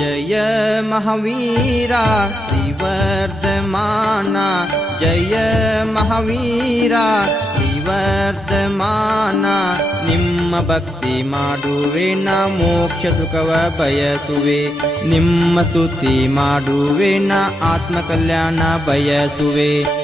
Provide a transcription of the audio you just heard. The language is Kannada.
ಜಯ ಮಹಾವೀರ ಶ್ರೀವರ್ಧಮಾನ, ಜಯ ಮಹಾವೀರ ಶ್ರೀವರ್ಧಮಾನ. ನಿಮ್ಮ ಭಕ್ತಿ ಮಾಡುವೆ ನಾ ಮೋಕ್ಷ ಸುಖವ ಬಯಸುವೆ, ನಿಮ್ಮ ಸ್ತುತಿ ಮಾಡುವೆ ನಾ ಆತ್ಮ ಕಲ್ಯಾಣ ಬಯಸುವೆ.